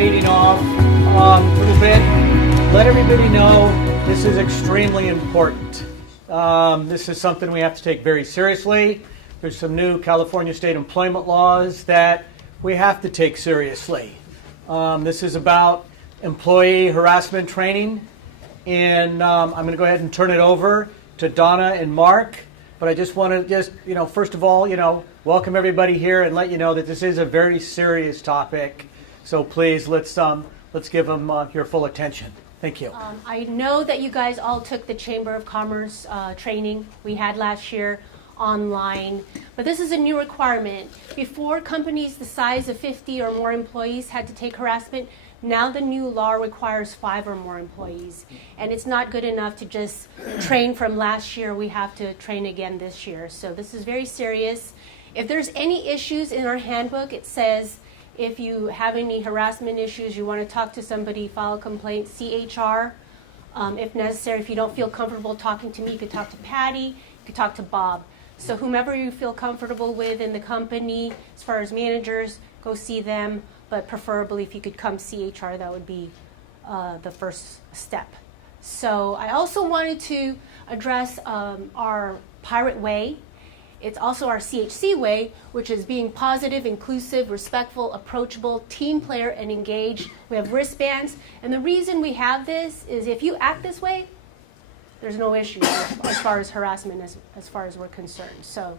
meeting off a little bit. Let everybody know this is extremely important. This is something we have to take very seriously. There's some new California state employment laws that we have to take seriously. This is about employee harassment training, and I'm going to go ahead and turn it over to Donna and Mark. But I just want to first of all, welcome everybody here and let you know that this is a very serious topic. So please, let's give them your full attention. Thank you. I know that you guys all took the Chamber of Commerce training we had last year online, but this is a new requirement. Before, companies the size of 50 or more employees had to take harassment. Now the new law requires 5 or more employees, and it's not good enough to just train from last year. We have to train again this year. So this is very serious. If there's any issues in our handbook, it says if you have any harassment issues, you want to talk to somebody, file a complaint, CHR. If necessary, if you don't feel comfortable talking to me, you could talk to Patty, you could talk to Bob. So whomever you feel comfortable with in the company, as far as managers, go see them. But preferably if you could come CHR, that would be the first step. So I also wanted to address our Pirate Way. It's also our CHC way, which is being positive, inclusive, respectful, approachable, team player, and engaged. We have wristbands. And the reason we have this is if you act this way, there's no issue as far as harassment as far as we're concerned. So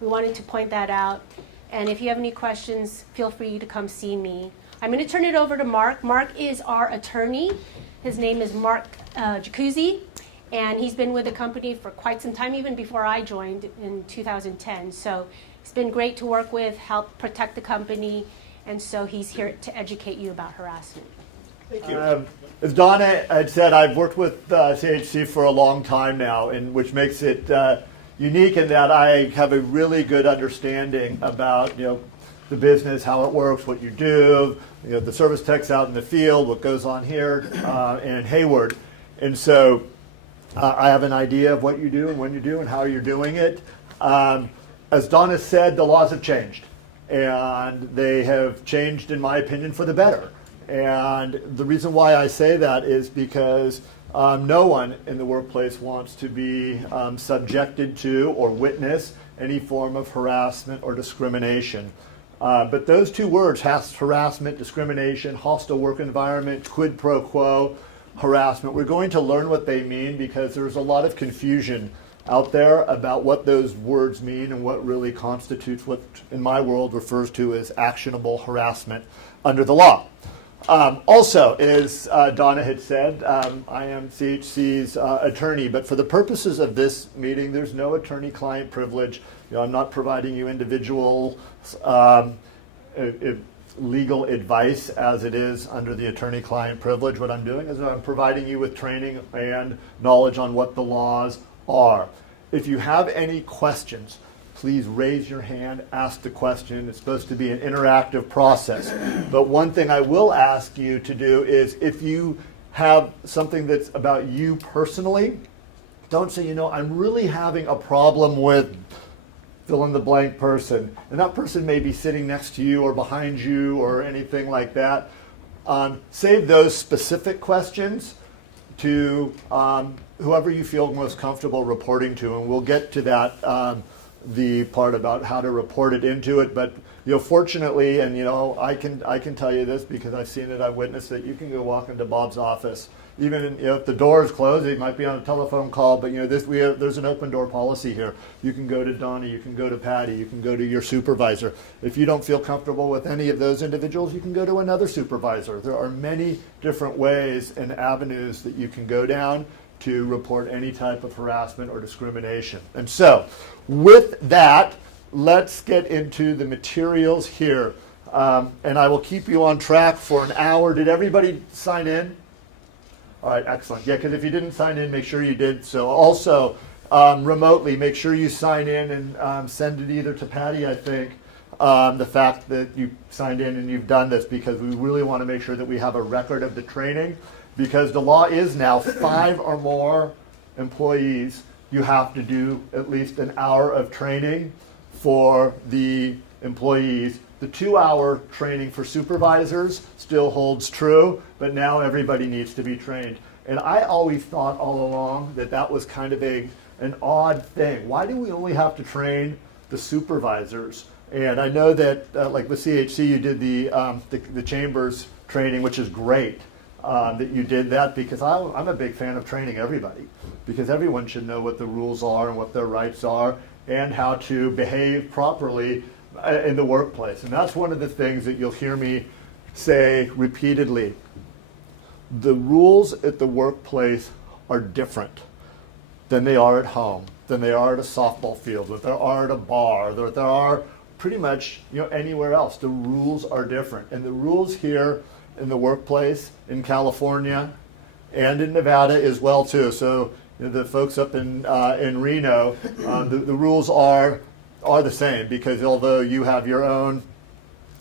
we wanted to point that out. And if you have any questions, feel free to come see me. I'm going to turn it over to Mark. Mark is our attorney. His name is Mark Jacuzzi, and he's been with the company for quite some time, even before I joined in 2010. So it's been great to work with, help protect the company, and so he's here to educate you about harassment. Thank you. As Donna had said, I've worked with CHC for a long time now, and which makes it unique in that I have a really good understanding about the business, how it works, what you do, the service techs out in the field, what goes on here in Hayward, and so I have an idea of what you do and when you do and how you're doing it. As Donna said, the laws have changed, and they have changed, in my opinion, for the better. And the reason why I say that is because no one in the workplace wants to be subjected to or witness any form of harassment or discrimination. But those two words, harassment, discrimination, hostile work environment, quid pro quo, harassment, we're going to learn what they mean because there's a lot of confusion out there about what those words mean and what really constitutes what, in my world, refers to as actionable harassment under the law. Also, as Donna had said, I am CHC's attorney, but for the purposes of this meeting, there's no attorney-client privilege. I'm not providing you individual legal advice as it is under the attorney-client privilege. What I'm doing is I'm providing you with training and knowledge on what the laws are. If you have any questions, please raise your hand, ask the question. It's supposed to be an interactive process. But one thing I will ask you to do is if you have something that's about you personally, don't say, I'm really having a problem with fill in the blank person. And that person may be sitting next to you or behind you or anything like that. Save those specific questions to whoever you feel most comfortable reporting to. And we'll get to that the part about how to report it into it, but fortunately, and I can tell you this because I've seen it, I've witnessed it. You can go walk into Bob's office, even if the door is closed, he might be on a telephone call. But there's an open door policy here. You can go to Donna, you can go to Patty, you can go to your supervisor. If you don't feel comfortable with any of those individuals, you can go to another supervisor. There are many different ways and avenues that you can go down to report any type of harassment or discrimination. And so, with that, let's get into the materials here. And I will keep you on track for an hour. Did everybody sign in? All right, excellent. Yeah, because if you didn't sign in, make sure you did. So also, remotely, make sure you sign in and send it either to Patty, I think, the fact that you signed in and you've done this, because we really want to make sure that we have a record of the training. Because the law is now 5 or more employees, you have to do at least an hour of training for the employees The 2-hour training for supervisors still holds true, but now everybody needs to be trained. And I always thought all along that that was kind of an odd thing. Why do we only have to train the supervisors? And I know that, like with CHC, you did the chambers training, which is great that you did that, because I'm a big fan of training everybody, because everyone should know what the rules are and what their rights are and how to behave properly in the workplace. And that's one of the things that you'll hear me say repeatedly. The rules at the workplace are different than they are at home, than they are at a softball field, than they are at a bar, than they are pretty much anywhere else. The rules are different. And the rules here in the workplace in California and in Nevada as well too. So the folks up in Reno, the rules are the same, because although you have your own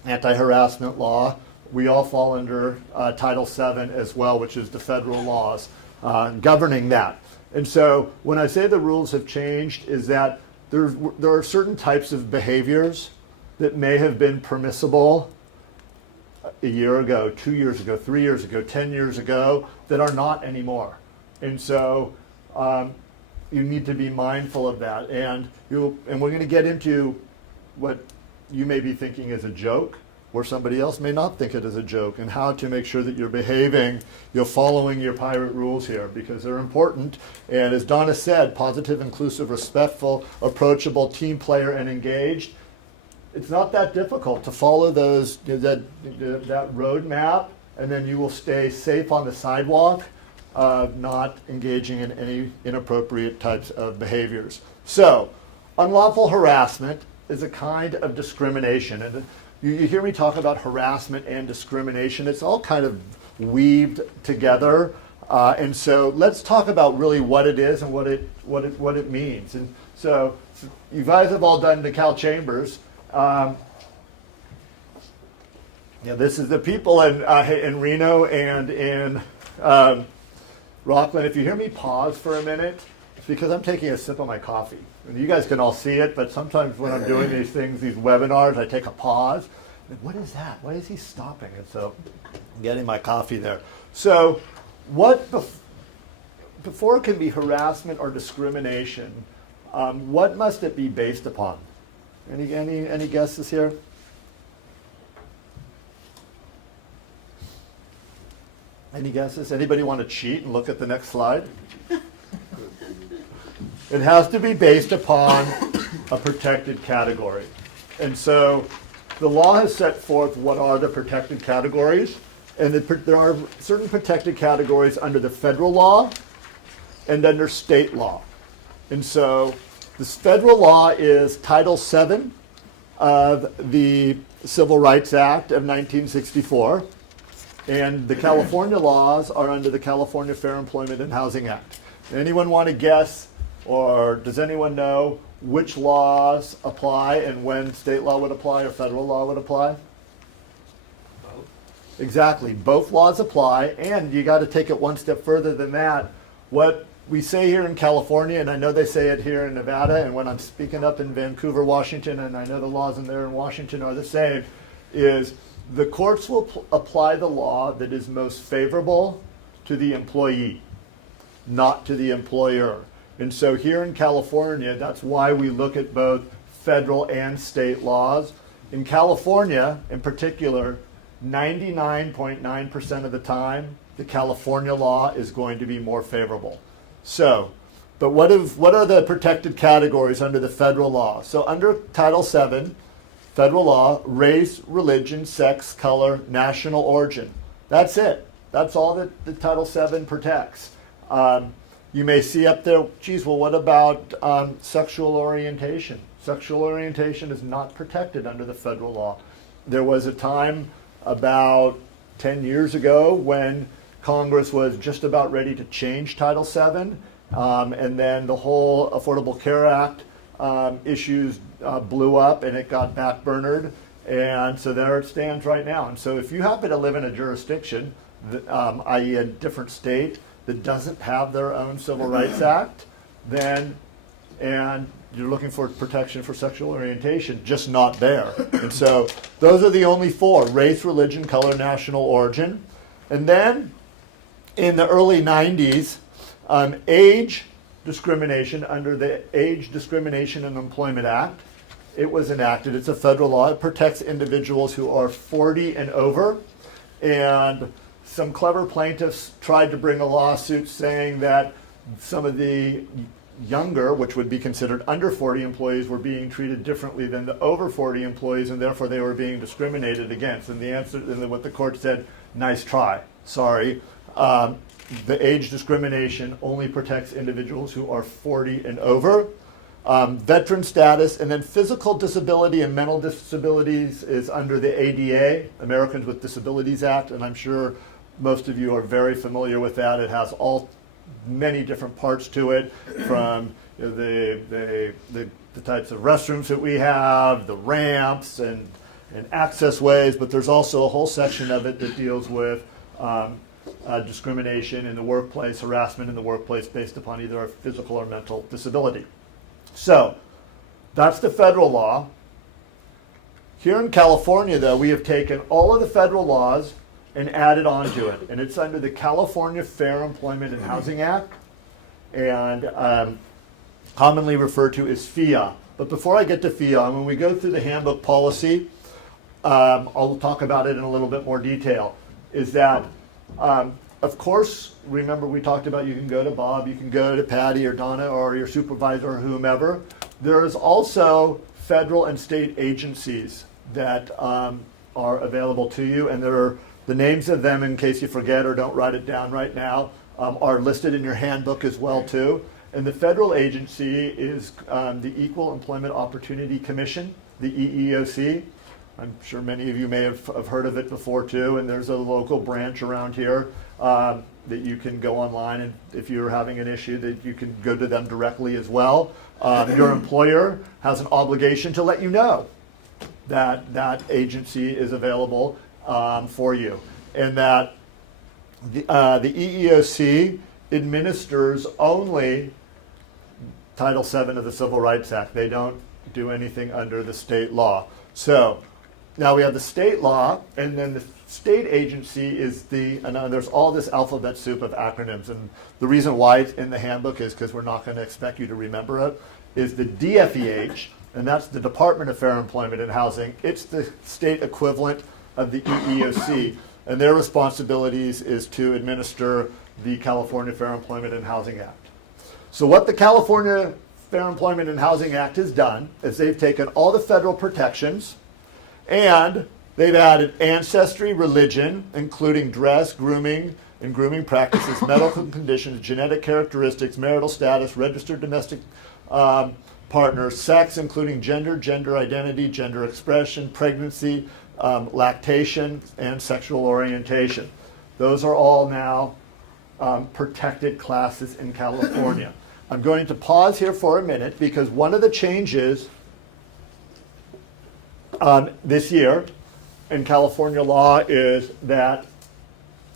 anti-harassment law, we all fall under Title VII as well, which is the federal laws governing that. And so when I say the rules have changed, is that there are certain types of behaviors that may have been permissible a year ago, 2 years ago, 3 years ago, 10 years ago, that are not anymore. And so you need to be mindful of that. And we're going to get into what you may be thinking is a joke, or somebody else may not think it is a joke, and how to make sure that you're behaving, you're following your pirate rules here, because they're important. And as Donna said, positive, inclusive, respectful, approachable, team player, and engaged. It's not that difficult to follow that roadmap, and then you will stay safe on the sidewalk, not engaging in any inappropriate types of behaviors. So, unlawful harassment is a kind of discrimination. And you hear me talk about harassment and discrimination. It's all kind of weaved together. And so let's talk about really what it is and what it means. And so you guys have all done the Cal Chambers. This is the people in Reno and in Rockland. If you hear me pause for a minute, it's because I'm taking a sip of my coffee. And you guys can all see it, but sometimes when I'm doing these things, these webinars, I take a pause. And what is that? Why is he stopping? And so I'm getting my coffee there. So before it can be harassment or discrimination, what must it be based upon? Any guesses here? Any guesses? Anybody want to cheat and look at the next slide? It has to be based upon a protected category. And so the law has set forth what are the protected categories. And there are certain protected categories under the federal law and under state law. And so this federal law is Title VII of the Civil Rights Act of 1964. And the California laws are under the California Fair Employment and Housing Act. Anyone want to guess, or does anyone know which laws apply and when state law would apply or federal law would apply? Both. Exactly. Both laws apply, and you got to take it one step further than that. What we say here in California, and I know they say it here in Nevada, and when I'm speaking up in Vancouver, Washington, and I know the laws in there in Washington are the same, is the courts will apply the law that is most favorable to the employee, not to the employer. And so here in California, that's why we look at both federal and state laws. In California, in particular, 99.9% of the time, the California law is going to be more favorable. So, but what are the protected categories under the federal law? So under Title VII, federal law, race, religion, sex, color, national origin. That's it. That's all that the Title VII protects. You may see up there, geez, well, what about sexual orientation? Sexual orientation is not protected under the federal law. There was a time about 10 years ago when Congress was just about ready to change Title VII, and then the whole Affordable Care Act issues blew up and it got backburnered, and so there it stands right now. And so if you happen to live in a jurisdiction, i.e. a different state, that doesn't have their own Civil Rights Act, then and you're looking for protection for sexual orientation, just not there. And so those are the only four: race, religion, color, national origin. And then in the early 90s, age discrimination under the Age Discrimination and Employment Act. It was enacted. It's a federal law. It protects individuals who are 40 and over. And some clever plaintiffs tried to bring a lawsuit saying that some of the younger, which would be considered under 40 employees, were being treated differently than the over 40 employees, and therefore they were being discriminated against. And the answer, and what the court said, nice try. Sorry. The age discrimination only protects individuals who are 40 and over. Veteran status, and then physical disability and mental disabilities is under the ADA, Americans with Disabilities Act, and I'm sure most of you are very familiar with that. It has many different parts to it, from the types of restrooms that we have, the ramps and access ways, but there's also a whole section of it that deals with discrimination in the workplace, harassment in the workplace based upon either a physical or mental disability. So that's the federal law. Here in California, though, we have taken all of the federal laws and added on to it. And it's under the California Fair Employment and Housing Act, and commonly referred to as FEHA. But before I get to FEHA, when we go through the handbook policy, I'll talk about it in a little bit more detail, is that, of course, remember we talked about you can go to Bob, you can go to Patty or Donna or your supervisor or whomever. There is also federal and state agencies that are available to you, and there are the names of them, in case you forget or don't write it down right now, are listed in your handbook as well too. And the federal agency is the Equal Employment Opportunity Commission, the EEOC. I'm sure many of you may have heard of it before too, and there's a local branch around here that you can go online, and if you're having an issue, that you can go to them directly as well. Your employer has an obligation to let you know that that agency is available for you, and that the EEOC administers only Title VII of the Civil Rights Act. They don't do anything under the state law. So now we have the state law, and then the state agency is and there's all this alphabet soup of acronyms, and the reason why it's in the handbook is because we're not going to expect you to remember it, is the DFEH, and that's the Department of Fair Employment and Housing. It's the state equivalent of the EEOC, and their responsibilities is to administer the California Fair Employment and Housing Act. So what the California Fair Employment and Housing Act has done is they've taken all the federal protections and they've added ancestry, religion, including dress, grooming, and grooming practices, medical conditions, genetic characteristics, marital status, registered domestic partner, sex, including gender, gender identity, gender expression, pregnancy, lactation, and sexual orientation. Those are all now protected classes in California. I'm going to pause here for a minute because one of the changes this year in California law is that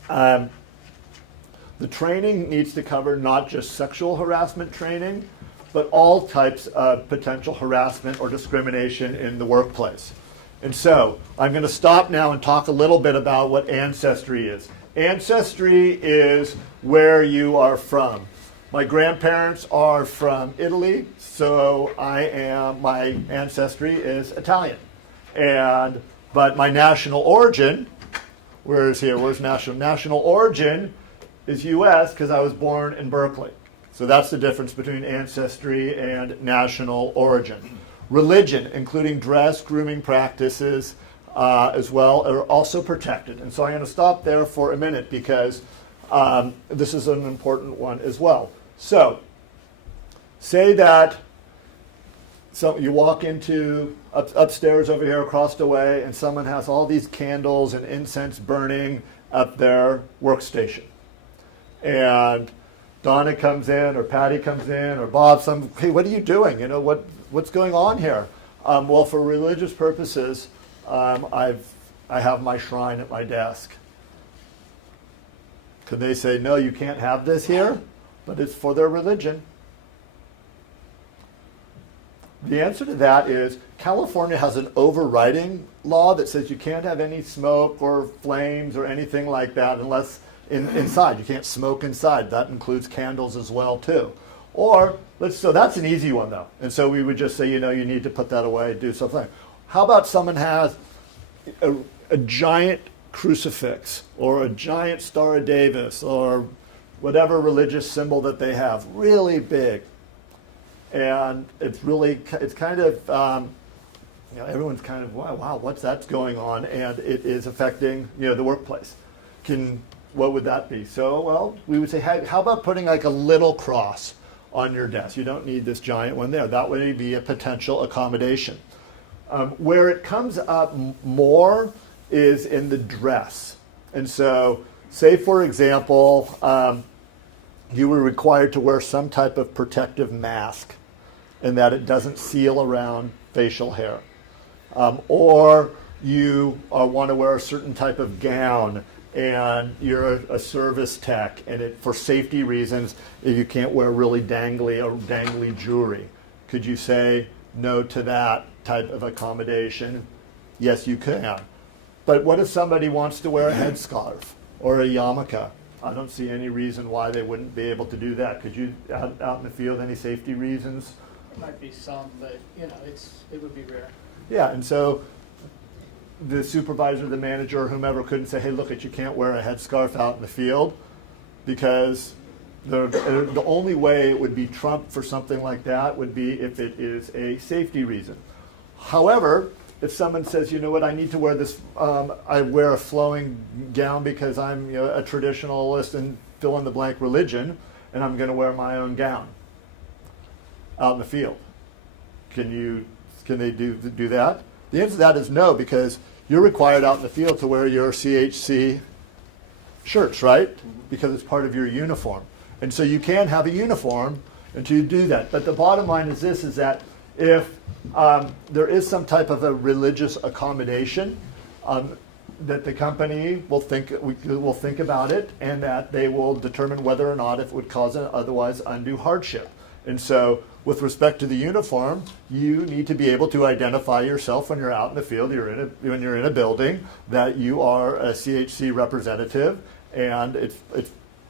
the training needs to cover not just sexual harassment training, but all types of potential harassment or discrimination in the workplace. And so I'm going to stop now and talk a little bit about what ancestry is. Ancestry is where you are from. My grandparents are from Italy, so my ancestry is Italian. But my national origin, where's national? National origin is U.S. because I was born in Berkeley. So that's the difference between ancestry and national origin. Religion, including dress, grooming practices, as well, are also protected. And so I'm going to stop there for a minute because this is an important one as well. So, say that you walk into upstairs over here across the way and someone has all these candles and incense burning at their workstation. And Donna comes in, or Patty comes in, or Bob, hey, what are you doing? What's going on here? Well, for religious purposes, I have my shrine at my desk. Could they say, no, you can't have this here? But it's for their religion. The answer to that is California has an overriding law that says you can't have any smoke or flames or anything like that unless inside. You can't smoke inside. That includes candles as well too. Or so that's an easy one though. And so we would just say, you need to put that away, do something. How about someone has a giant crucifix or a giant Star of Davis or whatever religious symbol that they have, really big. And it's kind of, everyone's kind of, wow, what's that's going on? And it is affecting, the workplace. What would that be? So, well, we would say, how about putting like a little cross on your desk? You don't need this giant one there. That would be a potential accommodation. Where it comes up more is in the dress. And so, say for example, you were required to wear some type of protective mask and that it doesn't seal around facial hair. Or you want to wear a certain type of gown and you're a service tech and for safety reasons, you can't wear really dangly jewelry. Could you say no to that type of accommodation? Yes, you can. But what if somebody wants to wear a headscarf or a yarmulke? I don't see any reason why they wouldn't be able to do that. Could you, out in the field, any safety reasons? Might be some, but it would be rare. Yeah, and so the supervisor, the manager, or whomever couldn't say, hey, look, you can't wear a headscarf out in the field, because the only way it would be trumped for something like that would be if it is a safety reason. However, if someone says, you know what, I need to wear this, I wear a flowing gown because I'm a traditionalist and fill in the blank religion, and I'm going to wear my own gown out in the field. Can they do that? The answer to that is no, because you're required out in the field to wear your CHC shirts, right? Because it's part of your uniform. And so you can have a uniform until you do that. But the bottom line is this, is that if there is some type of a religious accommodation, that the company will think about it, and that they will determine whether or not if it would cause an otherwise undue hardship. And so with respect to the uniform, you need to be able to identify yourself when you're out in the field, when you're in a building, that you are a CHC representative, and it's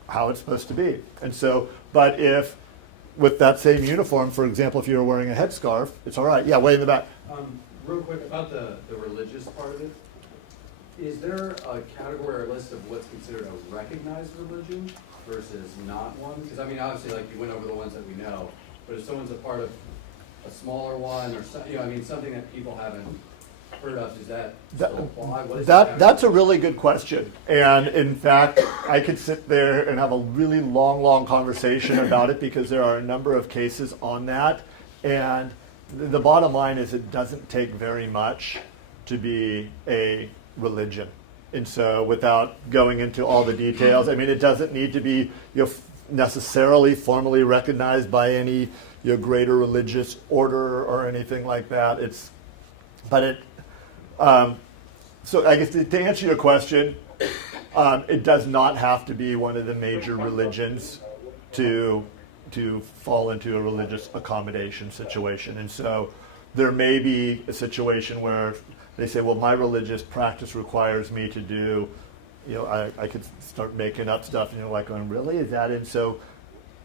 how it's supposed to be. And so, but if with that same uniform, for example, if you were wearing a headscarf, it's all right. Yeah, way in the back. Real quick, about the religious part of it, is there a category or list of what's considered a recognized religion versus not one? Because obviously, like you went over the ones that we know, but if someone's a part of a smaller one, or something that people haven't heard of, does that still apply? What is That's a really good question. And in fact, I could sit there and have a really long conversation about it, because there are a number of cases on that. And the bottom line is it doesn't take very much to be a religion. And so without going into all the details, it doesn't need to be necessarily formally recognized by any greater religious order or anything like that. So I guess to answer your question, it does not have to be one of the major religions to fall into a religious accommodation situation. And so there may be a situation where they say, well, my religious practice requires me to do, I could start making up stuff, like going, really? Is that in? So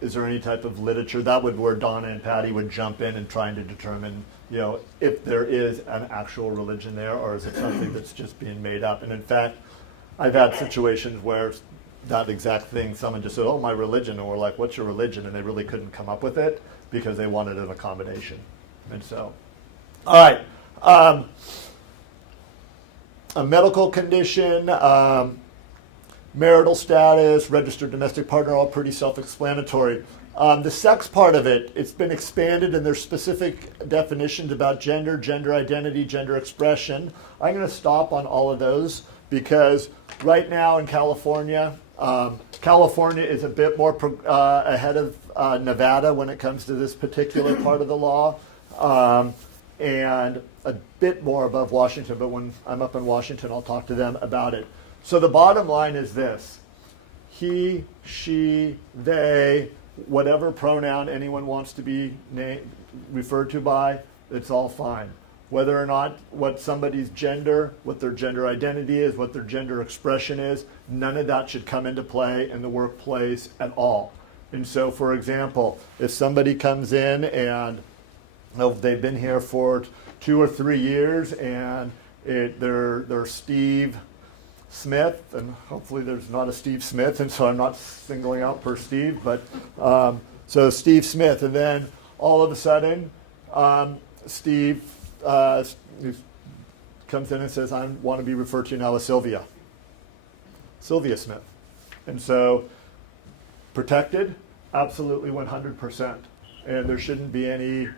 is there any type of literature? That would where Donna and Patty would jump in and trying to determine, if there is an actual religion there, or is it something that's just being made up? And in fact, I've had situations where that exact thing, someone just said, oh, my religion, and we're like, what's your religion? And they really couldn't come up with it because they wanted an accommodation. And so, all right. A medical condition, marital status, registered domestic partner, all pretty self-explanatory. The sex part of it, it's been expanded, and there's specific definitions about gender, gender identity, gender expression. I'm going to stop on all of those because right now in California, California is a bit more ahead of Nevada when it comes to this particular part of the law, and a bit more above Washington, but when I'm up in Washington, I'll talk to them about it. So the bottom line is this: he, she, they, whatever pronoun anyone wants to be referred to by, It's all fine. Whether or not what somebody's gender, what their gender identity is, what their gender expression is, none of that should come into play in the workplace at all. And so, for example, if somebody comes in and they've been here for 2 or 3 years and they're Steve Smith, and hopefully there's not a Steve Smith, and so I'm not singling out per Steve, but so Steve Smith, and then all of a sudden Steve comes in and says, I want to be referred to now as Sylvia Smith. And so protected, absolutely 100%. And there shouldn't be any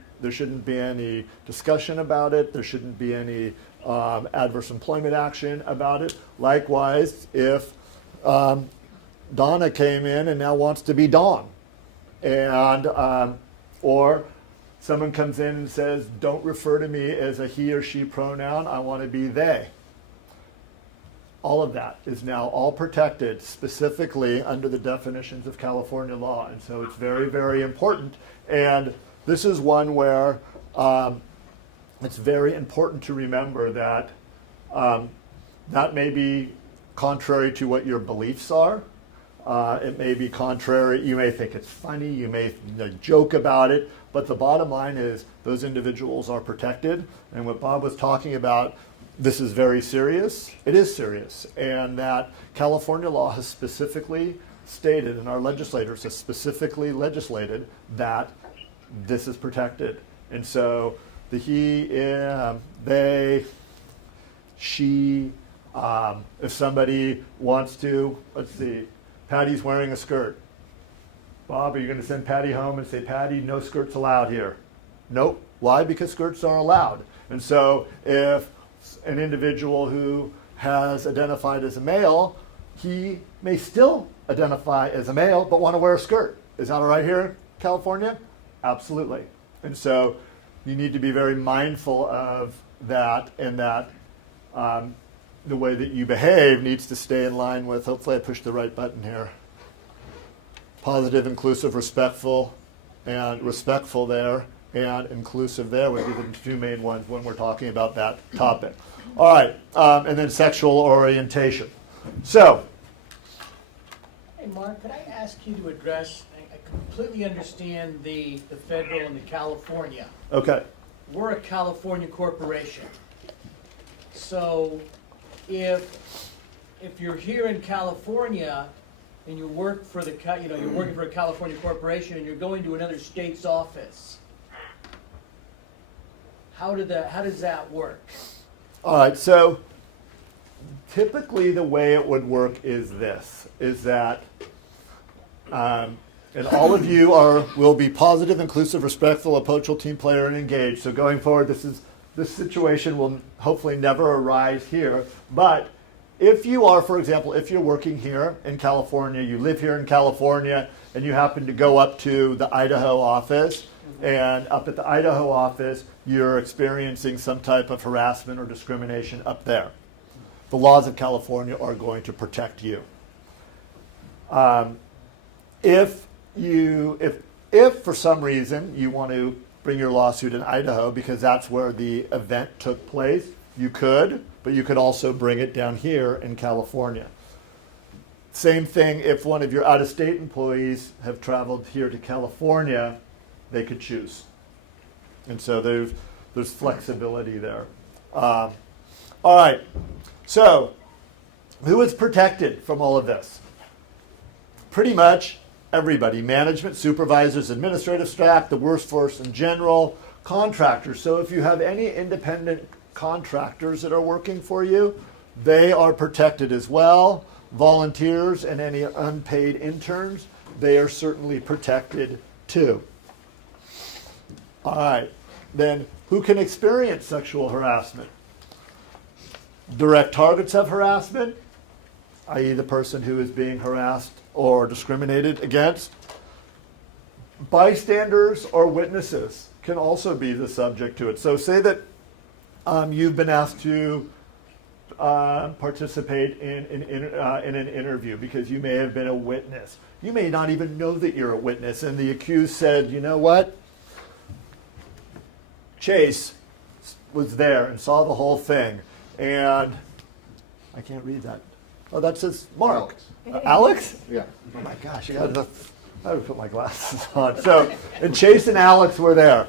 discussion about it. There shouldn't be any adverse employment action about it. Likewise, if Donna came in and now wants to be Dawn, and or someone comes in and says, don't refer to me as a he or she pronoun, I want to be they. All of that is now all protected specifically under the definitions of California law. And so it's very, very important. And this is one where it's very important to remember that that may be contrary to what your beliefs are. It may be contrary. You may think it's funny. You may joke about it. But the bottom line is those individuals are protected. And what Bob was talking about, this is very serious. It is serious. And that California law has specifically stated, and our legislators have specifically legislated, that this is protected. And so the he, they, she, if somebody wants to, let's see, Patty's wearing a skirt. Bob, are you going to send Patty home and say, Patty, no skirts allowed here? Nope. Why? Because skirts aren't allowed. And so if an individual who has identified as a male, he may still identify as a male but want to wear a skirt. Is that all right here in California? Absolutely. And so you need to be very mindful of that, and that the way that you behave needs to stay in line with, hopefully I pushed the right button here, positive, inclusive, respectful, and respectful there, and inclusive there would be the two main ones when we're talking about that topic. All right, and then sexual orientation. So, Hey, Mark, could I ask you to address, I completely understand the federal and the California. okay, We're a California corporation. So if you're here in California and you work for you're working for a California corporation and you're going to another state's office, how does that work? all right, so typically the way it would work is this, is that, and all of you will be positive, inclusive, respectful, approachable, team player, and engaged. So going forward, this situation will hopefully never arise here. But if you are, for example, if you're working here in California, you live here in California, and you happen to go up to the Idaho office, and up at the Idaho office, you're experiencing some type of harassment or discrimination up there, the laws of California are going to protect you. If for some reason you want to bring your lawsuit in Idaho because that's where the event took place, you could, but you could also bring it down here in California. Same thing if one of your out-of-state employees have traveled here to California, they could choose. And so there's flexibility there. All right, so who is protected from all of this? Pretty much everybody. Management, supervisors, administrative staff, the workforce in general, contractors. So if you have any independent contractors that are working for you, they are protected as well. Volunteers and any unpaid interns, they are certainly protected too. All right, then who can experience sexual harassment? Direct targets of harassment, i.e. the person who is being harassed or discriminated against. Bystanders or witnesses can also be the subject to it. So say that you've been asked to participate in an interview because you may have been a witness. You may not even know that you're a witness, and the accused said, you know what? Chase was there and saw the whole thing, and I can't read that. Oh, that says Mark. Alex? Yeah. Oh my gosh, I would put my glasses on. So, and Chase and Alex were there.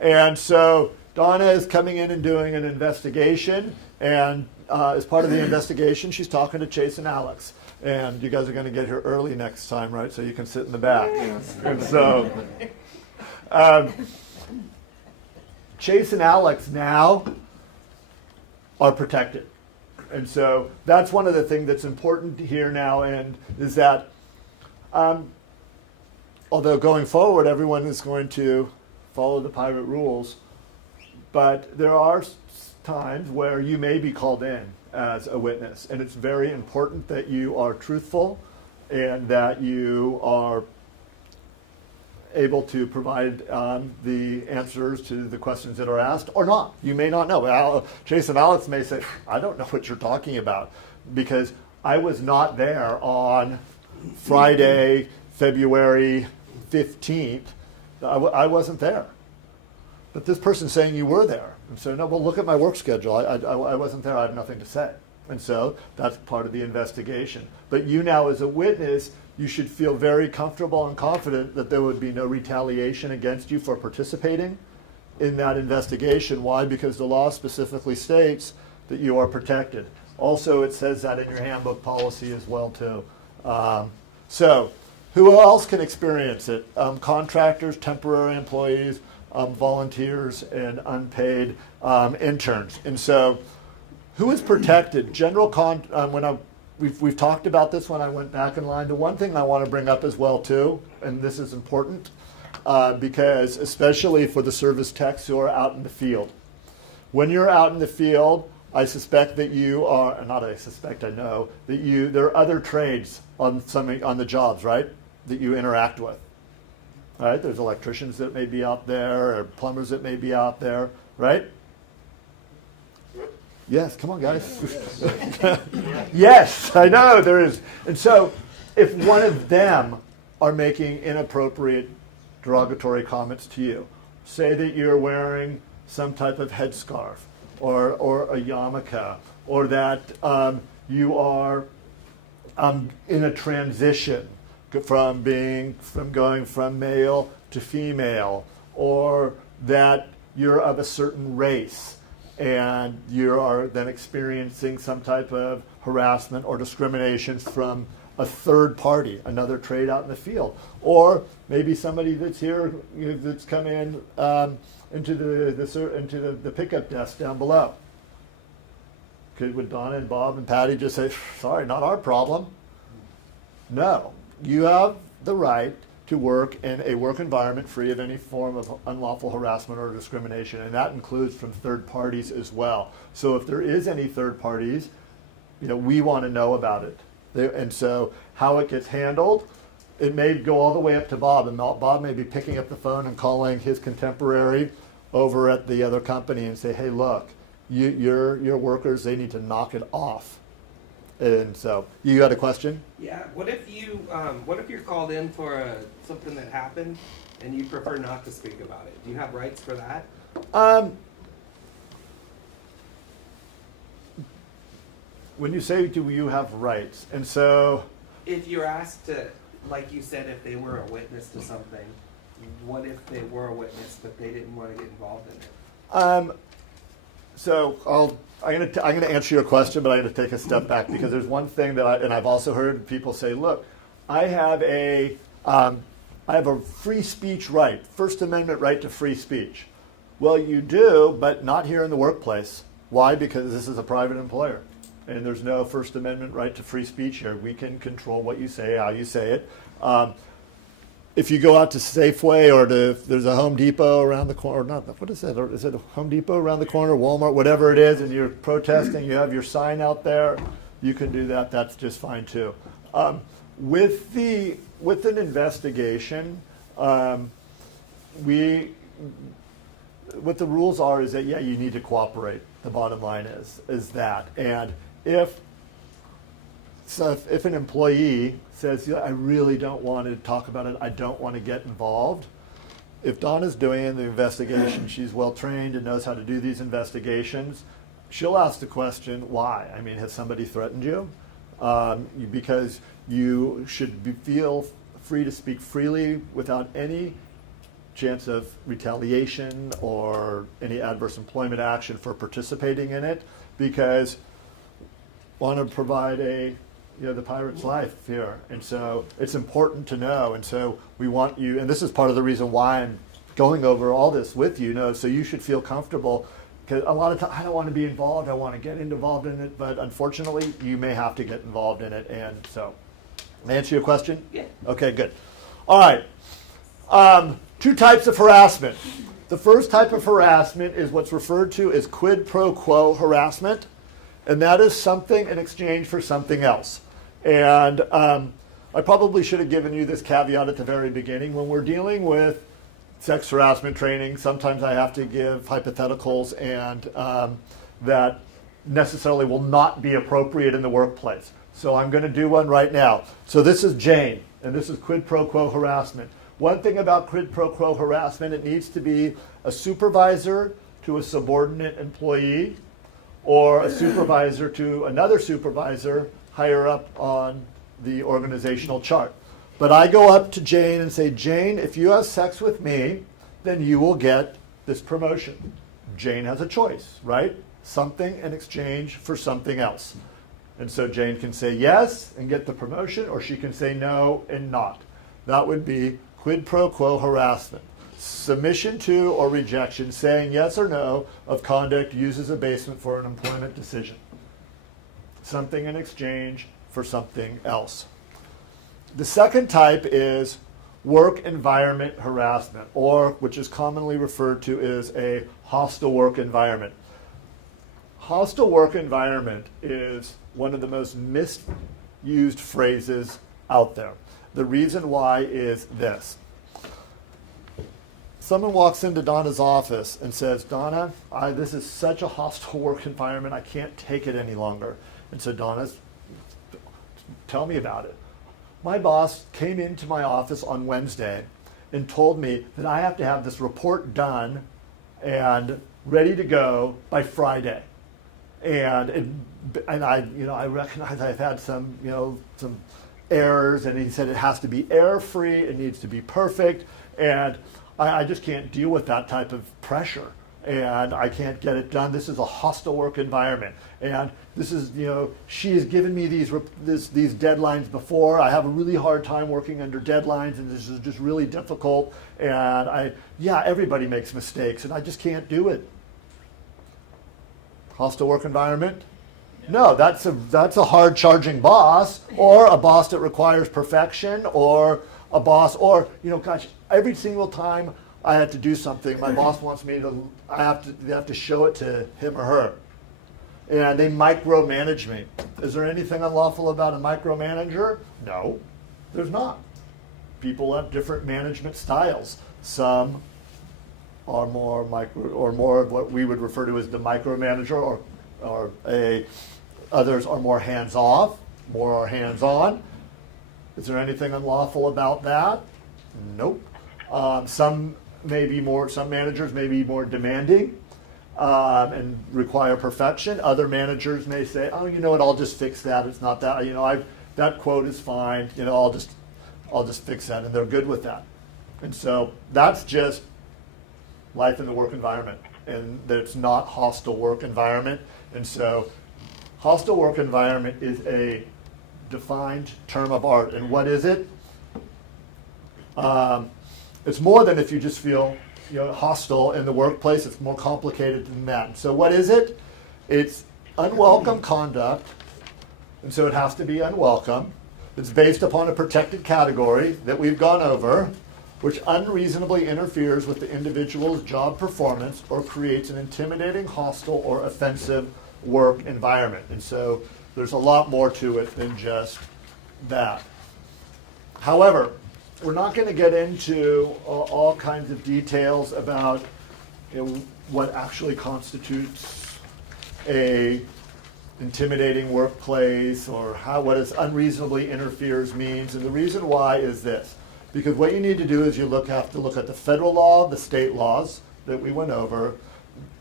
And so Donna is coming in and doing an investigation, and as part of the investigation, she's talking to Chase and Alex. And you guys are going to get here early next time, right? So you can sit in the back. And so Chase and Alex now are protected. And so that's one of the things that's important here now, and is that although going forward everyone is going to follow the private rules, but there are times where you may be called in as a witness, and it's very important that you are truthful and that you are able to provide the answers to the questions that are asked, or not. You may not know. Chase and Alex may say, I don't know what you're talking about, because I was not there on Friday, February 15th. I wasn't there. But this person's saying you were there. And so, no, well, look at my work schedule. I wasn't there. I have nothing to say. And so that's part of the investigation. But you now, as a witness, you should feel very comfortable and confident that there would be no retaliation against you for participating in that investigation. Why? Because the law specifically states that you are protected. Also, it says that in your handbook policy as well, too. So who else can experience it? Contractors, temporary employees, volunteers, and unpaid interns. And so who is protected? We've talked about this when I went back in line. The one thing I want to bring up as well, too, and this is important, because especially for the service techs who are out in the field. When you're out in the field, I suspect that you are, not I suspect, I know, that there are other trades on the jobs, right, that you interact with. Right? There's electricians that may be out there, or plumbers that may be out there, right? Yes, come on, guys. Yes, I know there is. And so if one of them are making inappropriate, derogatory comments to you, say that you're wearing some type of headscarf or a yarmulke, or that you are in a transition from going from male to female, or that you're of a certain race and you are then experiencing some type of harassment or discrimination from a third party, another trade out in the field, or maybe somebody that's here that's come in into the pickup desk down below. Would Donna and Bob and Patty just say, sorry, not our problem? No. You have the right to work in a work environment free of any form of unlawful harassment or discrimination, and that includes from third parties as well. So if there is any third parties, we want to know about it. And so how it gets handled, it may go all the way up to Bob, and Bob may be picking up the phone and calling his contemporary over at the other company and say, hey, look, your workers, they need to knock it off. And so, you got a question? Yeah. What if you're called in for something that happened, and you prefer not to speak about it? Do you have rights for that? When you say, do you have rights? And so, If you're asked to, like you said, if they were a witness to something, what if they were a witness but they didn't want to get involved in it? I'm going to answer your question, but I'm going to take a step back, because there's one thing that I've also heard people say, look, I have a free speech right, First Amendment right to free speech. Well, you do, but not here in the workplace. Why? Because this is a private employer, and there's no First Amendment right to free speech here. We can control what you say, how you say it. If you go out to Safeway, or there's a Home Depot around the corner, or not, what is that? Or is it a Home Depot around the corner, Walmart, whatever it is, and you're protesting, you have your sign out there, you can do that. That's just fine too. With an investigation, what the rules are is that, yeah, you need to cooperate. The bottom line is that. And if an employee says, I really don't want to talk about it, I don't want to get involved, if Donna's doing the investigation, she's well trained and knows how to do these investigations. She'll ask the question, why? I mean, has somebody threatened you? Because you should feel free to speak freely without any chance of retaliation or any adverse employment action for participating in it, because want to provide the pirate's life here. And so it's important to know. And so we want you, and this is part of the reason why I'm going over all this with you, so you should feel comfortable, because a lot of times I don't want to be involved, I want to get involved in it, but unfortunately you may have to get involved in it. And so, answer your question? Yeah. Okay, good. All right. Two types of harassment. The first type of harassment is what's referred to as quid pro quo harassment, and that is something in exchange for something else. And I probably should have given you this caveat at the very beginning. When we're dealing with sex harassment training, sometimes I have to give hypotheticals and that necessarily will not be appropriate in the workplace. So I'm going to do one right now. So this is Jane, and this is quid pro quo harassment. One thing about quid pro quo harassment, it needs to be a supervisor to a subordinate employee, or a supervisor to another supervisor higher up on the organizational chart. But I go up to Jane and say, Jane, if you have sex with me, then you will get this promotion. Jane has a choice, right? Something in exchange for something else. And so Jane can say yes and get the promotion, or she can say no and not. That would be quid pro quo harassment. Submission to or rejection, saying yes or no of conduct used as a basement for an employment decision. Something in exchange for something else. The second type is work environment harassment, or which is commonly referred to as a hostile work environment. Hostile work environment is one of the most misused phrases out there. The reason why is this. Someone walks into Donna's office and says, Donna, this is such a hostile work environment, I can't take it any longer. And so Donna's, tell me about it. My boss came into my office on Wednesday and told me that I have to have this report done and ready to go by Friday. And I recognize I've had some errors, and he said it has to be error-free, it needs to be perfect, and I just can't deal with that type of pressure, and I can't get it done. This is a hostile work environment, and this is, she has given me these deadlines before. I have a really hard time working under deadlines, and this is just really difficult, and everybody makes mistakes, and I just can't do it. Hostile work environment? No, that's a hard-charging boss, or a boss that requires perfection, or a boss, or every single time I have to do something, my boss wants me to. They have to show it to him or her, and they micromanage me. Is there anything unlawful about a micromanager? No, there's not. People have different management styles. Some are more of what we would refer to as the micromanager, others are more hands-off, more are hands-on. Is there anything unlawful about that? Nope. Some managers may be more demanding and require perfection. Other managers may say, oh, you know what, I'll just fix that. It's not that, that quote is fine. I'll just fix that, and they're good with that. And so that's just life in the work environment, and that it's not hostile work environment. And so hostile work environment is a defined term of art. And what is it? It's more than if you just feel hostile in the workplace. It's more complicated than that. So what is it? It's unwelcome conduct, and so it has to be unwelcome. It's based upon a protected category that we've gone over, which unreasonably interferes with the individual's job performance or creates an intimidating, hostile, or offensive work environment. And so there's a lot more to it than just that. However, we're not going to get into all kinds of details about what actually constitutes a intimidating workplace, or what unreasonably interferes means. And the reason why is this. Because what you need to do is have to look at the federal law, the state laws that we went over.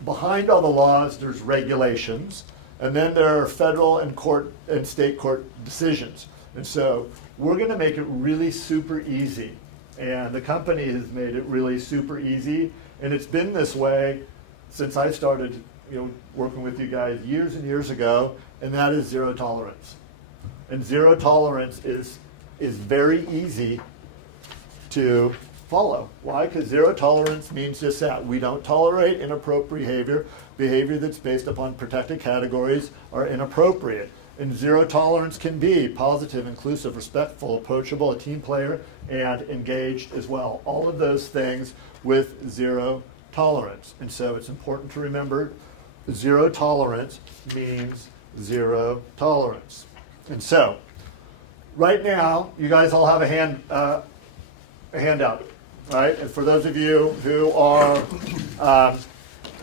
Behind all the laws, there's regulations, and then there are federal and state court decisions. And so we're going to make it really super easy. And the company has made it really super easy. And it's been this way since I started working with you guys years and years ago, and that is zero tolerance. And zero tolerance is very easy to follow. Why? Because zero tolerance means just that. We don't tolerate inappropriate behavior. Behavior that's based upon protected categories are inappropriate. And zero tolerance can be positive, inclusive, respectful, approachable, a team player, and engaged as well. All of those things with zero tolerance. And so it's important to remember zero tolerance means zero tolerance. And so right now, you guys all have a handout, right? And for those of you who are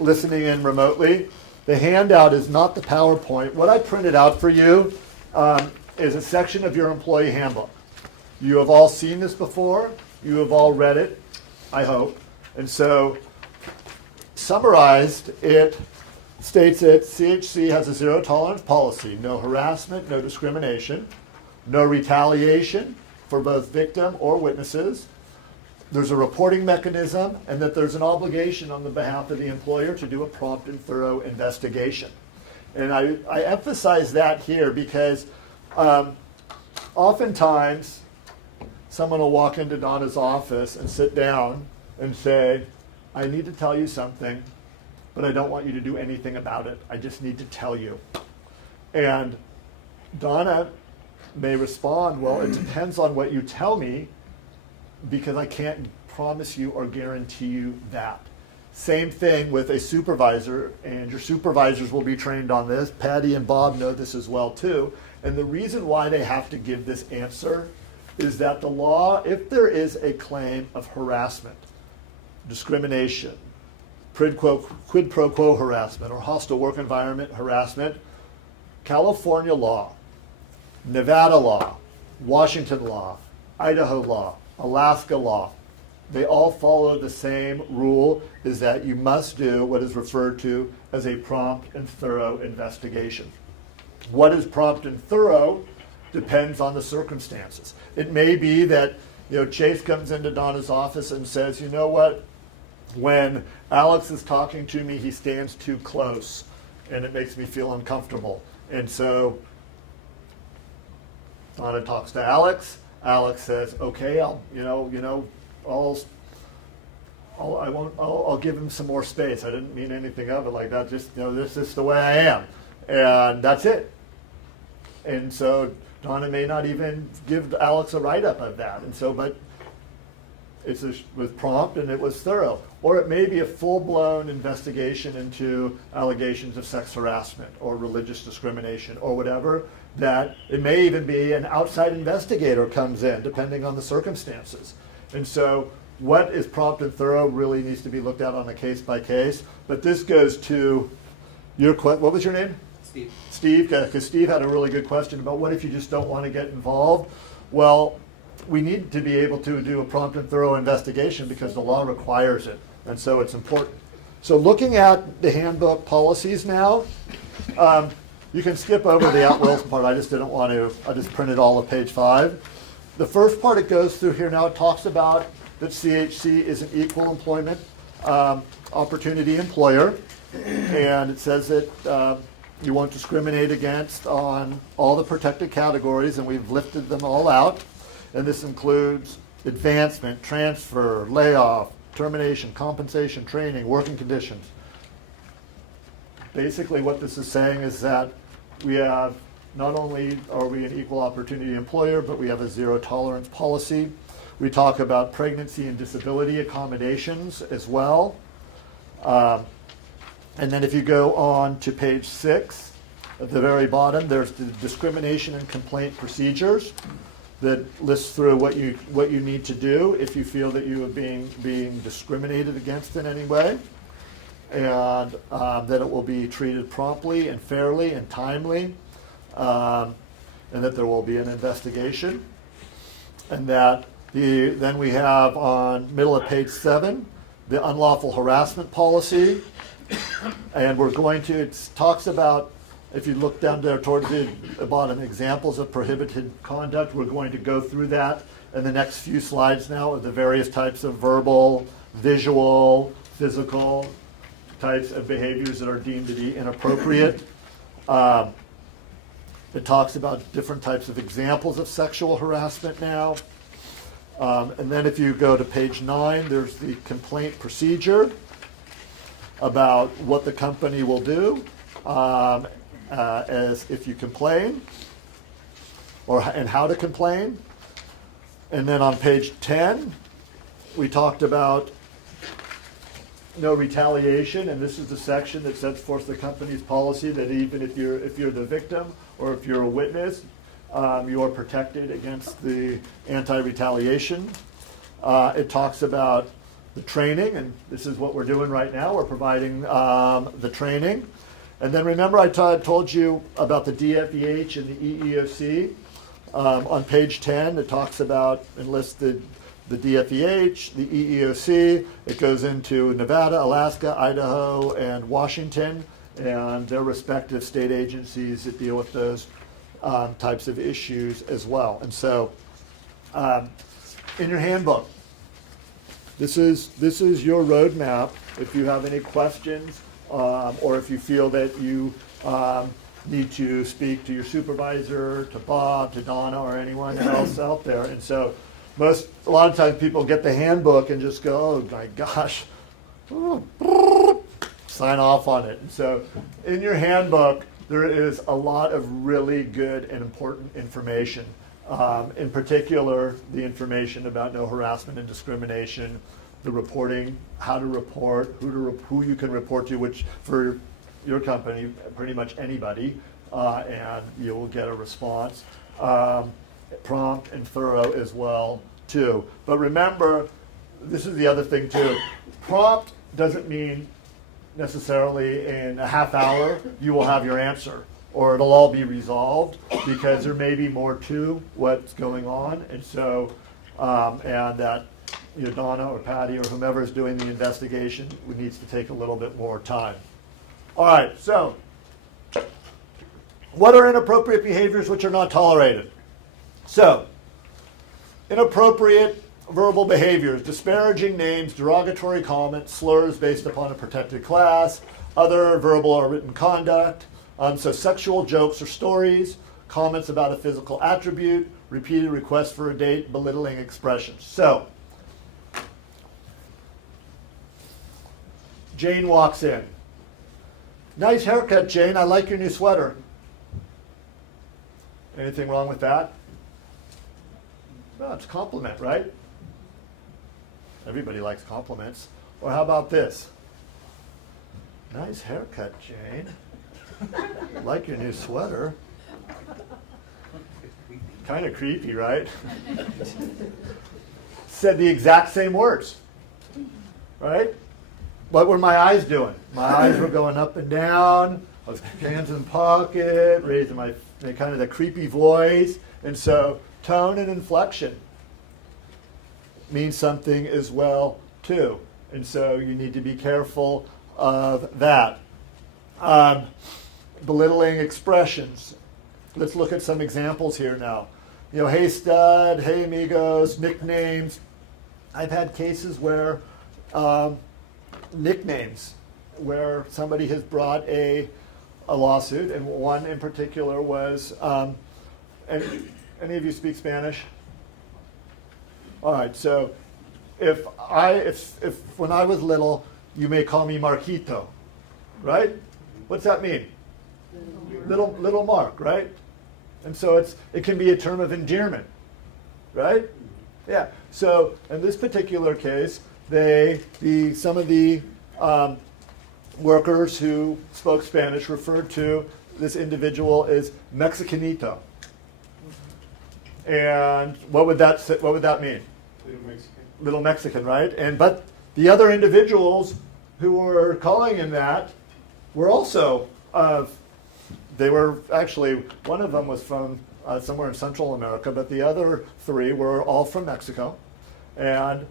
listening in remotely, the handout is not the PowerPoint. What I printed out for you is a section of your employee handbook. You have all seen this before. You have all read it, I hope. And so, summarized, it states that CHC has a zero tolerance policy, no harassment, no discrimination, no retaliation for both victim or witnesses. There's a reporting mechanism, and that there's an obligation on the behalf of the employer to do a prompt and thorough investigation. And I emphasize that here because oftentimes someone will walk into Donna's office and sit down and say, I need to tell you something, but I don't want you to do anything about it. I just need to tell you. And Donna may respond, well, it depends on what you tell me, because I can't promise you or guarantee you that. Same thing with a supervisor, and your supervisors will be trained on this. Patty and Bob know this as well too. And the reason why they have to give this answer is that the law, if there is a claim of harassment, discrimination, quid pro quo harassment, or hostile work environment harassment, California law, Nevada law, Washington law, Idaho law, Alaska law, they all follow the same rule, is that you must do what is referred to as a prompt and thorough investigation. What is prompt and thorough depends on the circumstances. It may be that Chase comes into Donna's office and says, you know what, when Alex is talking to me, he stands too close, and it makes me feel uncomfortable. And so Donna talks to Alex. Alex says, "Okay, I'll give him some more space. I didn't mean anything of it like that. Just this is the way I am, and that's it." And so Donna may not even give Alex a write-up of that. And so, but it was prompt and it was thorough. Or it may be a full-blown investigation into allegations of sex harassment or religious discrimination or whatever. That it may even be an outside investigator comes in, depending on the circumstances. And so what is prompt and thorough really needs to be looked at on a case by case. But this goes to your question. What was your name? Steve. Steve, because Steve had a really good question about what if you just don't want to get involved. Well, we need to be able to do a prompt and thorough investigation because the law requires it. And so it's important. So looking at the handbook policies now, you can skip over the at will part. I just didn't want to. I just printed all of page 5. The first part it goes through here now, it talks about that CHC is an equal employment opportunity employer. And it says that you won't discriminate against on all the protected categories, and we've lifted them all out. And this includes advancement, transfer, layoff, termination, compensation, training, working conditions. Basically what this is saying is that we have, not only are we an equal opportunity employer, but we have a zero tolerance policy. We talk about pregnancy and disability accommodations as well. And then if you go on to page 6, at the very bottom, there's the discrimination and complaint procedures that lists through what you need to do if you feel that you are being discriminated against in any way. And that it will be treated promptly and fairly and timely, and that there will be an investigation, and that Then we have on middle of page 7, the unlawful harassment policy. And we're going to, it talks about, if you look down there towards the bottom, examples of prohibited conduct. We're going to go through that in the next few slides now of the various types of verbal, visual, physical types of behaviors that are deemed to be inappropriate. It talks about different types of examples of sexual harassment now. And then if you go to page 9, there's the complaint procedure about what the company will do as if you complain, and how to complain. And then on page 10, we talked about no retaliation, and this is the section that sets forth the company's policy that even if you're the victim or if you're a witness, you are protected against the anti-retaliation. It talks about the training, and this is what we're doing right now. We're providing the training. And then remember I told you about the DFEH and the EEOC. On page 10, it talks about and lists the DFEH, the EEOC. It goes into Nevada, Alaska, Idaho, and Washington, and their respective state agencies that deal with those types of issues as well. And so in your handbook, this is your roadmap. If you have any questions or if you feel that you need to speak to your supervisor, to Bob, to Donna, or anyone else out there. And so a lot of times people get the handbook and just go, oh my gosh, sign off on it. And so in your handbook, there is a lot of really good and important information. In particular, the information about no harassment and discrimination, the reporting, how to report, who you can report to, which for your company, pretty much anybody, and you will get a response. Prompt and thorough as well, too. But remember, this is the other thing, too. Prompt doesn't mean necessarily in a half hour you will have your answer, or it'll all be resolved, because there may be more to what's going on. And so, and that Donna or Patty or whomever is doing the investigation needs to take a little bit more time. All right, so what are inappropriate behaviors which are not tolerated? So, inappropriate verbal behaviors: disparaging names, derogatory comments, slurs based upon a protected class, other verbal or written conduct. So sexual jokes or stories, comments about a physical attribute, repeated requests for a date, belittling expressions. So, Jane walks in. Nice haircut, Jane. I like your new sweater. Anything wrong with that? Well, it's a compliment, right? Everybody likes compliments. Or how about this? Nice haircut, Jane. I like your new sweater. Kind of creepy, right? Said the exact same words, right? What were my eyes doing? My eyes were going up and down. I was hands in pocket, raising my kind of the creepy voice. And so tone and inflection means something as well, too. And so you need to be careful of that. Belittling expressions. Let's look at some examples here now. Hey stud, hey amigos, nicknames. I've had cases where nicknames, where somebody has brought a lawsuit, and one in particular was, any of you speak Spanish? All right, so if when I was little, you may call me Marquito, right? What's that mean? Little Mark, right? And so it can be a term of endearment, right? Yeah. So in this particular case, some of the workers who spoke Spanish referred to this individual as Mexicanito. And what would that mean? Little Mexican, right? But the other individuals who were calling him that were also they were actually, one of them was from somewhere in Central America, but the other three were all from Mexico. And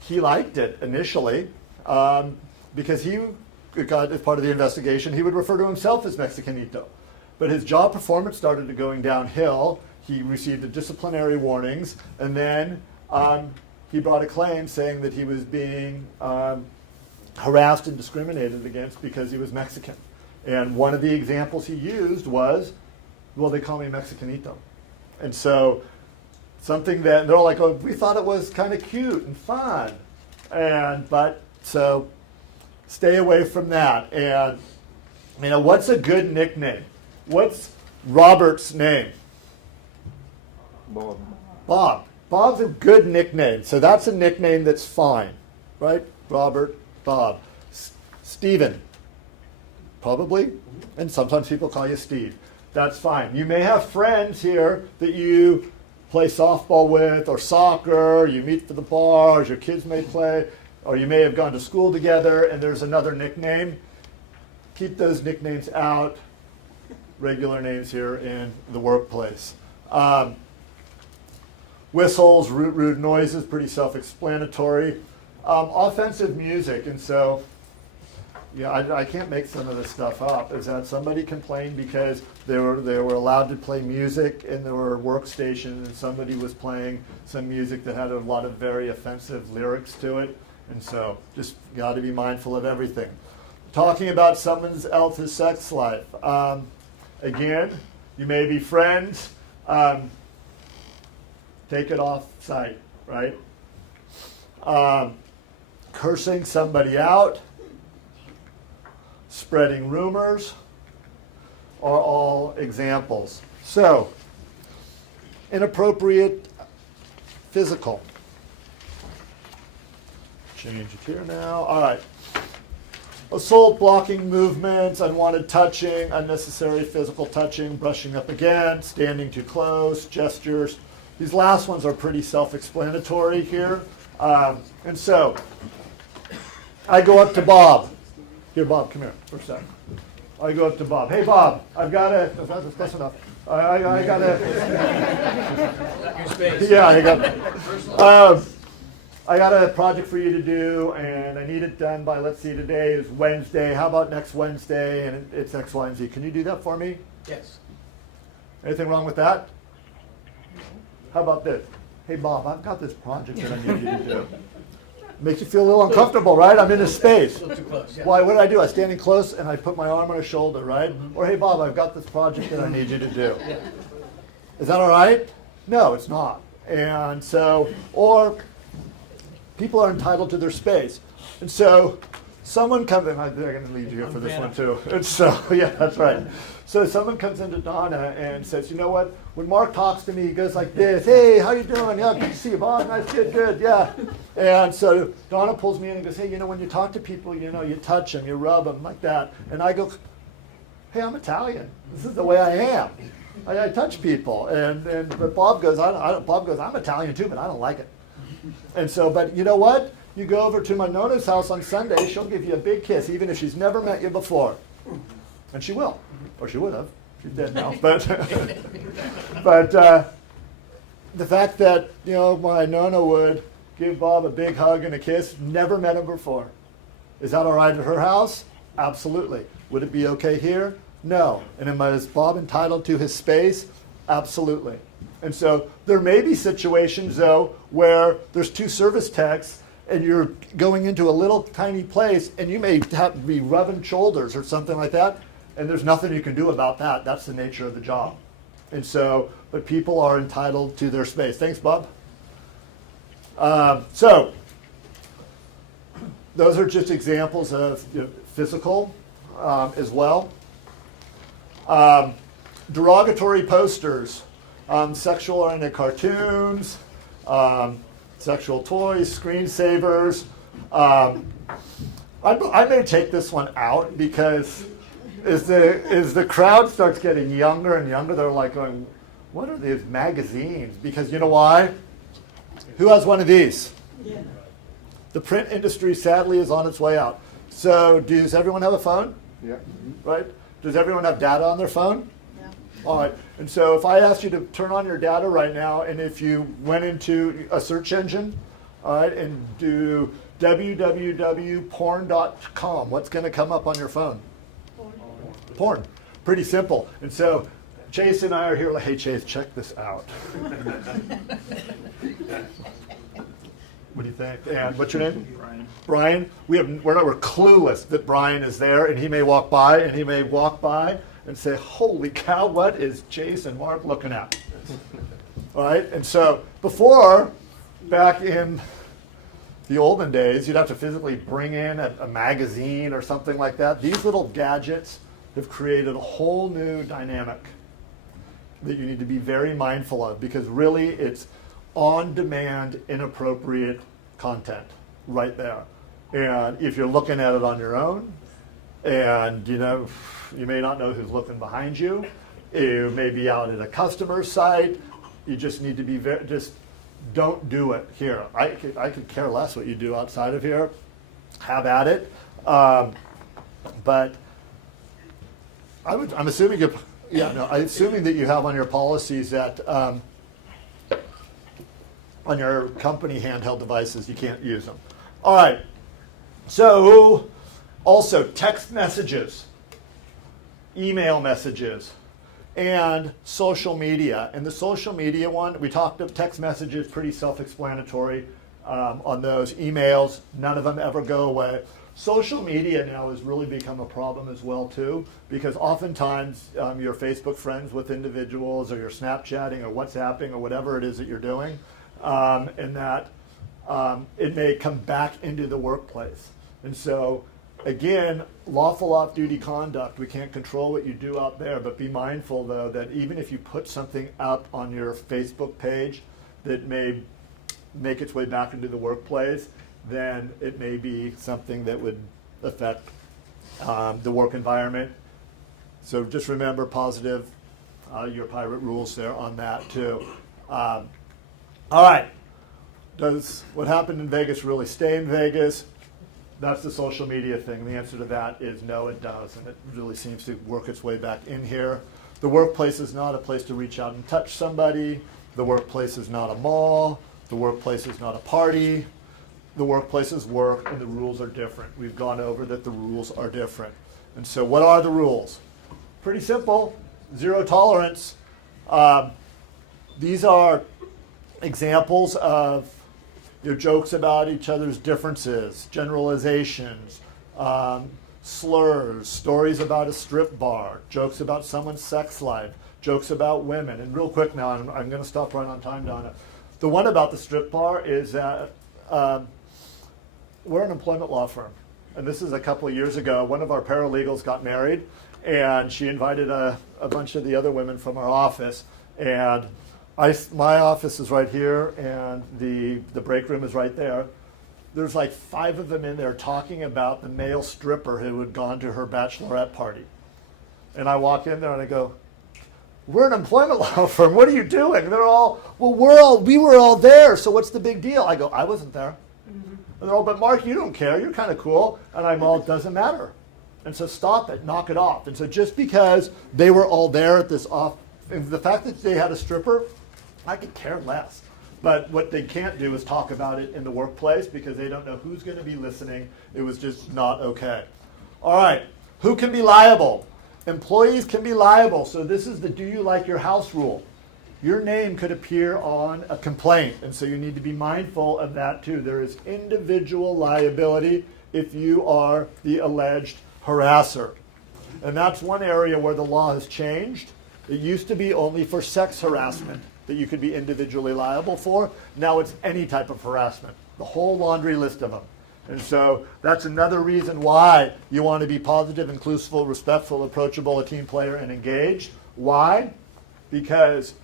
he liked it initially because he got, as part of the investigation, he would refer to himself as Mexicanito. But his job performance started going downhill. He received disciplinary warnings, and then he brought a claim saying that he was being harassed and discriminated against because he was Mexican. And one of the examples he used was, well, they call me Mexicanito. And so something that they're like, oh, we thought it was kind of cute and fun. So stay away from that. And, what's a good nickname? What's Robert's name? Bob. Bob. Bob's a good nickname. So that's a nickname that's fine, right? Robert, Bob. Stephen, probably. And sometimes people call you Steve. That's fine. You may have friends here that you play softball with, or soccer, you meet for the bars, your kids may play, or you may have gone to school together and there's another nickname. Keep those nicknames out. Regular names here in the workplace. Whistles, rude noises, pretty self-explanatory. Offensive music, and so, I can't make some of this stuff up. Is that somebody complained because they were allowed to play music in their workstation, and somebody was playing some music that had a lot of very offensive lyrics to it, and so just got to be mindful of everything. Talking about someone else's sex life. Again, you may be friends. Take it off site, right? Cursing somebody out, spreading rumors are all examples. So, inappropriate physical. Change it here now. All right. Assault, blocking movements, unwanted touching, unnecessary physical touching, brushing up against, standing too close, gestures. These last ones are pretty self-explanatory here. And so, I go up to Bob. Here, Bob, come here for a second. I go up to Bob. Hey, Bob, I've got a... That's close enough. I got a... Your space. Yeah, I got a project for you to do, and I need it done by, let's see, today is Wednesday. How about next Wednesday? And it's X, Y, and Z. Can you do that for me? Yes. Anything wrong with that? How about this? Hey, Bob, I've got this project that I need you to do. Makes you feel a little uncomfortable, right? I'm in a space. A little too close. Yeah. Why? What do? I stand in close and I put my arm on his shoulder, right? Mm-hmm. Or, hey, Bob, I've got this project that I need you to do. Yeah. Is that all right? No, it's not. And so, or people are entitled to their space. And so someone comes in, I'm going to leave you here for this one too. And so, yeah, that's right. So someone comes into Donna and says, you know what, when Mark talks to me, he goes like this, hey, how you doing? Yeah, good to see you, Bob. Nice, good, yeah. And so Donna pulls me in and goes, hey, when you talk to people, you touch them, you rub them like that. And I go, hey, I'm Italian. This is the way I am. I touch people. But Bob goes, I'm Italian too, but I don't like it. And so, but you know what? You go over to my Nona's house on Sunday, she'll give you a big kiss, even if she's never met you before. And she will. Or she would have. She's dead now. But the fact that, my Nona would give Bob a big hug and a kiss, never met him before. Is that all right at her house? Absolutely. Would it be okay here? No. And is Bob entitled to his space? Be And so there may be situations, though, where there's two service techs and you're going into a little tiny place and you may have to be rubbing shoulders or something like that, and there's nothing you can do about that. That's the nature of the job. And so, but people are entitled to their space. Thanks, Bob. So those are just examples of physical as well. Derogatory posters, sexual-oriented cartoons, sexual toys, screensavers. I may take this one out because as the crowd starts getting younger and younger, they're like going, what are these magazines? Because you know why? Who has one of these? Yeah. The print industry, sadly, is on its way out. So does everyone have a phone? Yeah. Right? Does everyone have data on their phone? All right, and so if I asked you to turn on your data right now, and if you went into a search engine, all right, and do www.porn.com, what's going to come up on your phone? Porn. Pretty simple. And so Chase and I are here like, hey Chase, check this out. What do you think? And what's your name? Brian. Brian. We're clueless that Brian is there, and he may walk by and say, holy cow, what is Chase and Mark looking at? All right, and so before, back in the olden days, you'd have to physically bring in a magazine or something like that. These little gadgets have created a whole new dynamic that you need to be very mindful of, because really it's on-demand, inappropriate content right there. And if you're looking at it on your own, and you may not know who's looking behind you, you may be out at a customer site, you just need to be just don't do it here. I could care less what you do outside of here. Have at it. But I'm assuming I'm assuming that you have on your policies that on your company handheld devices you can't use them. All right. So also text messages, email messages, and social media. And the social media one, we talked of text messages, pretty self-explanatory on those. Emails, none of them ever go away. Social media now has really become a problem as well too, because oftentimes you're Facebook friends with individuals, or you're Snapchatting or WhatsApping or whatever it is that you're doing, and that it may come back into the workplace. And so again, lawful off-duty conduct, we can't control what you do out there, but be mindful though that even if you put something up on your Facebook page that may make its way back into the workplace, then it may be something that would affect the work environment. So just remember positive, your pirate rules there on that too. All right, does what happened in Vegas really stay in Vegas? That's the social media thing. The answer to that is no, it does, and it really seems to work its way back in here. The workplace is not a place to reach out and touch somebody. The workplace is not a mall. The workplace is not a party. The workplace is work, and the rules are different. We've gone over that the rules are different. And so what are the rules? Pretty simple. Zero tolerance. These are examples of jokes about each other's differences, generalizations, slurs, stories about a strip bar, jokes about someone's sex life, jokes about women. And real quick now, I'm going to stop right on time, Donna. The one about the strip bar is that we're an employment law firm. And this is a couple of years ago. One of our paralegals got married, and she invited a bunch of the other women from our office. And my office is right here, and the break room is right there. There's like 5 of them in there talking about the male stripper who had gone to her bachelorette party. And I walk in there and I go, we're an employment law firm. What are you doing? And they're all, well, we were all there, so what's the big deal? I go, I wasn't there. Mm-hmm. And they're all, but Mark, you don't care. You're kind of cool. And I'm all, it doesn't matter. And so stop it. Knock it off. And so just because they were all there at this off, and the fact that they had a stripper, I could care less. But what they can't do is talk about it in the workplace, because they don't know who's going to be listening. It was just not okay. All right. Who can be liable? Employees can be liable. So this is the do you like your house rule. Your name could appear on a complaint, and so you need to be mindful of that too. There is individual liability if you are the alleged harasser. And that's one area where the law has changed. It used to be only for sex harassment that you could be individually liable for. Now it's any type of harassment, the whole laundry list of them. And so that's another reason why you want to be positive, inclusive, respectful, approachable, a team player, and engaged. Why? Because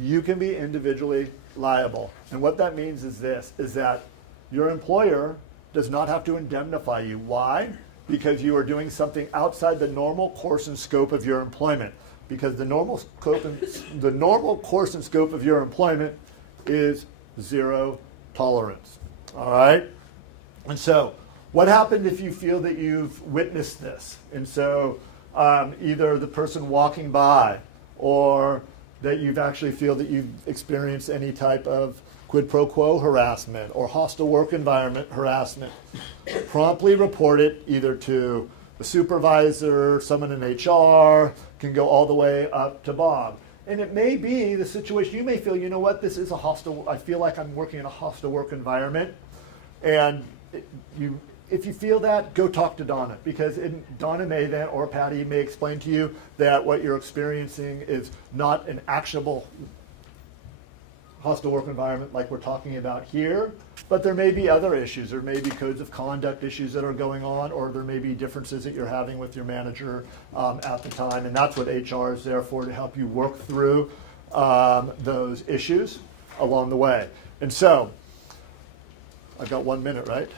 you can be individually liable. And what that means is this, is that your employer does not have to indemnify you. Why? Because you are doing something outside the normal course and scope of your employment. Because the normal course and scope of your employment is zero tolerance. All right? And so, what happened if you feel that you've witnessed this? And so, either the person walking by, or that you've actually feel that you've experienced any type of quid pro quo harassment or hostile work environment harassment, promptly report it either to the supervisor, someone in HR, can go all the way up to Bob. And it may be the situation, you may feel, you know what, this is a hostile, I feel like I'm working in a hostile work environment. And if you feel that, go talk to Donna, because Donna may then, or Patty may explain to you that what you're experiencing is not an actionable hostile work environment like we're talking about here, but there may be other issues. There may be codes of conduct issues that are going on, or there may be differences that you're having with your manager at the time, and that's what HR is there for, to help you work through those issues along the way. And so, I've got 1 minute, right?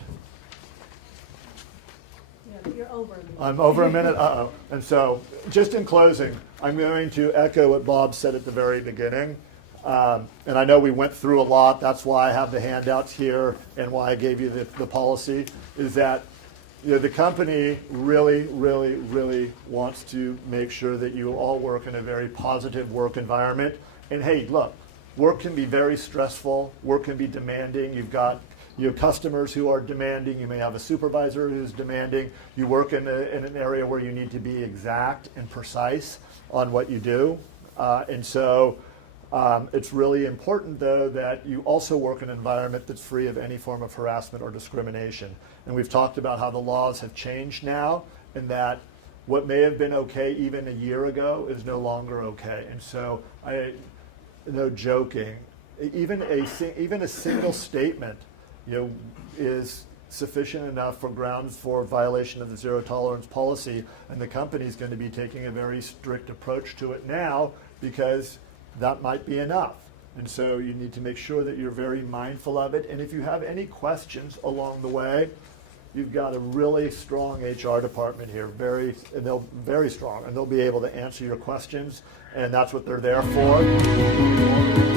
Yeah, you're over. I'm over a minute, uh-oh. And so, just in closing, I'm going to echo what Bob said at the very beginning. And I know we went through a lot, that's why I have the handouts here and why I gave you the policy, is that the company really, really, really wants to make sure that you all work in a very positive work environment. And hey, look, work can be very stressful, work can be demanding. You have customers who are demanding, you may have a supervisor who's demanding. You work in an area where you need to be exact and precise on what you do. It's really important, though, that you also work in an environment that's free of any form of harassment or discrimination. And we've talked about how the laws have changed now, and that what may have been okay even a year ago is no longer okay. And so, no joking, even a single statement, is sufficient enough for grounds for violation of the zero tolerance policy, and the company is going to be taking a very strict approach to it now, because that might be enough. And so you need to make sure that you're very mindful of it. And if you have any questions along the way, you've got a really strong HR department here, very strong, and they'll be able to answer your questions, and that's what they're there for.